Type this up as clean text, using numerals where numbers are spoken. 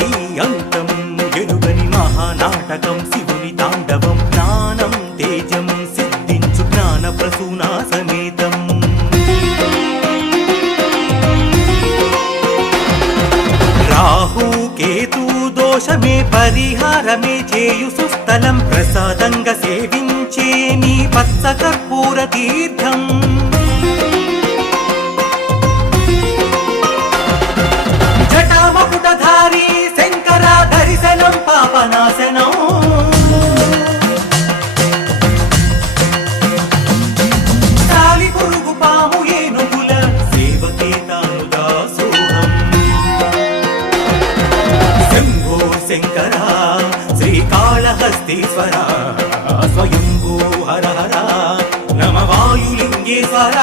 ఆది అంతం ఎరుగని మహానాటకం శివుని తాండవం జ్ఞానం తేజం సిద్ధించు జ్ఞాన ప్రసూనా సమేతం రాహు కేతు దోషమే పరిహారమే చేయు సుస్థలం ప్రసాదంగా సేవించే నీ పచ్చ కర్పూర తీర్థం జటామకుటధారి శంకర దర్శనం పాపనాశనం తాలి పురుగు పాము ఏనుగుల సేవకే తాను దాసోహం శంభో శంకర శ్రీకాళహస్తీశ్వర స్వయంభూ హర హర నమ వాయులింగేశ్వర